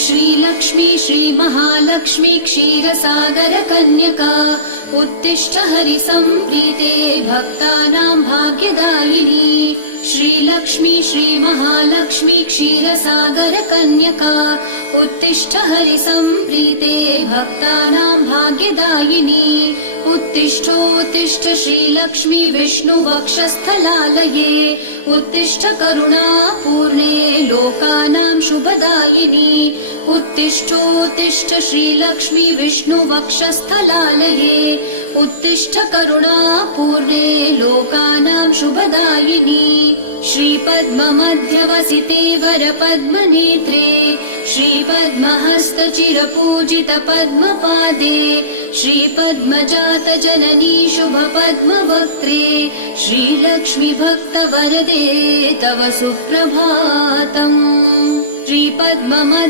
श्रीलक्ष्मी श्रीमहालक्ष्मी क्षीरसागर कन्यका उत्तिष्ठ हरिसम्प्रीते भक्तानां भाग्यदायिनी श्रीलक्ष्मी श्रीमहालक्ष्मी क्षीरसागर कन्यका उत्तिष्ठ हरिसम्प्रीते भक्तानां भाग्यदायिनी उत्तिष्ठोत्तिष्ठ श्रीलक्ष्मी विष्णुवक्षस्थलालये उत्तिष्ठ करुणापूर्णे लोकानां शुभदायिनी उत्तिष्ठोत्तिष्ठ श्रीलक्ष्मी विष्णुवक्षस्थलालये उत्तिष्ठ करुणापूर्णे लोकानां शुभदायिनी श्रीपद्ममध्यवसिते वरपद्मनेत्रे श्रीपद्महस्तचिरपूजित पद्मपादे श्रीपद्मजात जननी शुभपद्मवक्त्रे श्रीलक्ष्मी भक्तवरदे तव सुप्रभातम्। श्रीपद्ममध्य